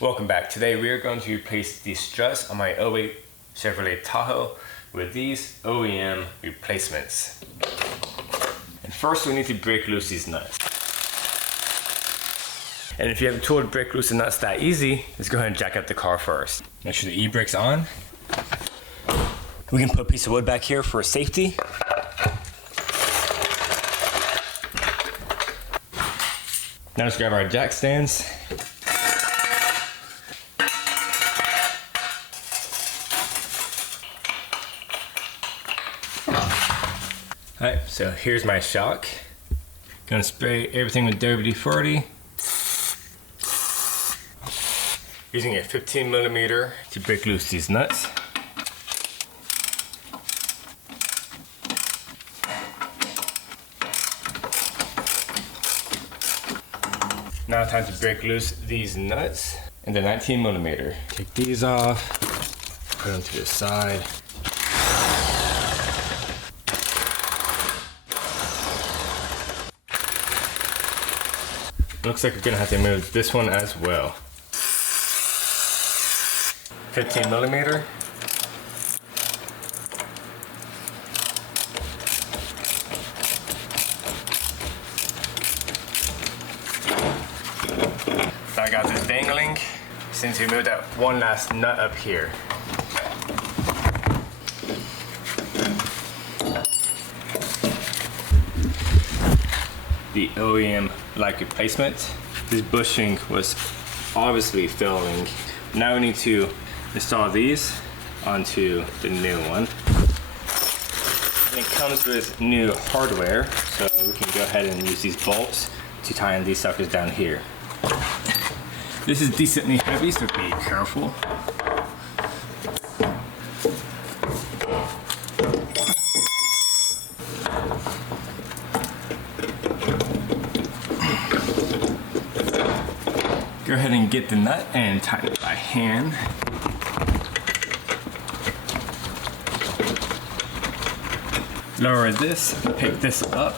Welcome back. Today we are going to replace the struts on my 08 Chevrolet Tahoe with these OEM replacements. And first we need to break loose these nuts. And if you have a tool to break loose the nuts that easy, let's go ahead and jack up the car first. Make sure the e-brake's on. We can put a piece of wood back here for safety. Now let's grab our jack stands. Alright, so here's my shock. Gonna spray everything with WD-40. Using a 15mm to break loose these nuts. Now time to break loose these nuts and the 19mm. Take these off, put them to the side. Looks like we're gonna have to move this one as well. 15mm. So I got this dangling since we moved that one last nut up here. The OEM like replacement. This bushing was obviously failing. Now we need to install these onto the new one. And it comes with new hardware, so we can go ahead and use these bolts to tie in these suckers down here. This is decently heavy, so be careful. Go ahead and get the nut and tighten it by hand. Lower this, pick this up.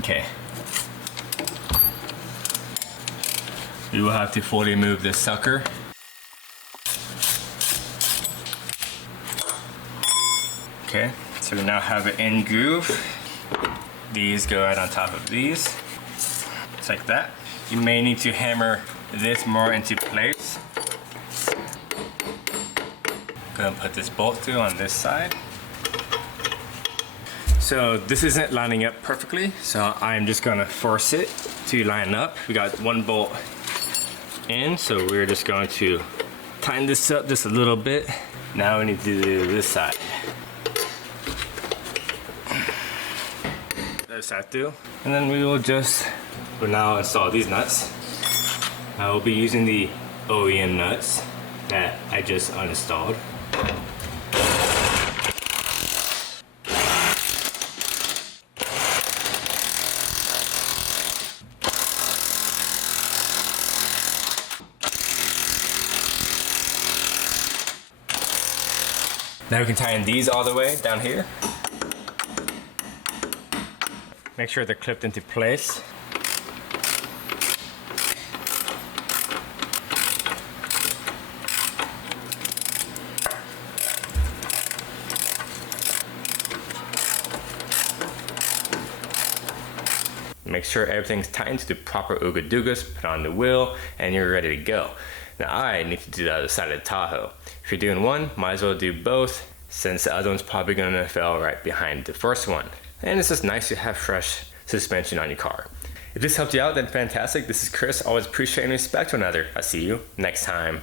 Okay. We will have to fully move this sucker. Okay, so we now have it in groove. These go right on top of these. Like that. You may need to hammer this more into place. Go ahead and put this bolt through on this side. So this isn't lining up perfectly, so I'm just gonna force it to line up. We got one bolt in, so we're just going to tighten this up just a little bit. Now we need to do this side. This side through, and then we will just we'll now install these nuts. I will be using the OEM nuts that I just uninstalled. Now we can tie in these all the way down here. Make sure they're clipped into place. Make sure everything's tightened to the proper ooga doogas, put on the wheel, and you're ready to go. Now I need to do the other side of the Tahoe. If you're doing one, might as well do both, since the other one's probably gonna fail right behind the first one. And it's just nice to have fresh suspension on your car. If this helped you out, then fantastic. This is Chris. Always appreciate and respect one another. I'll see you next time.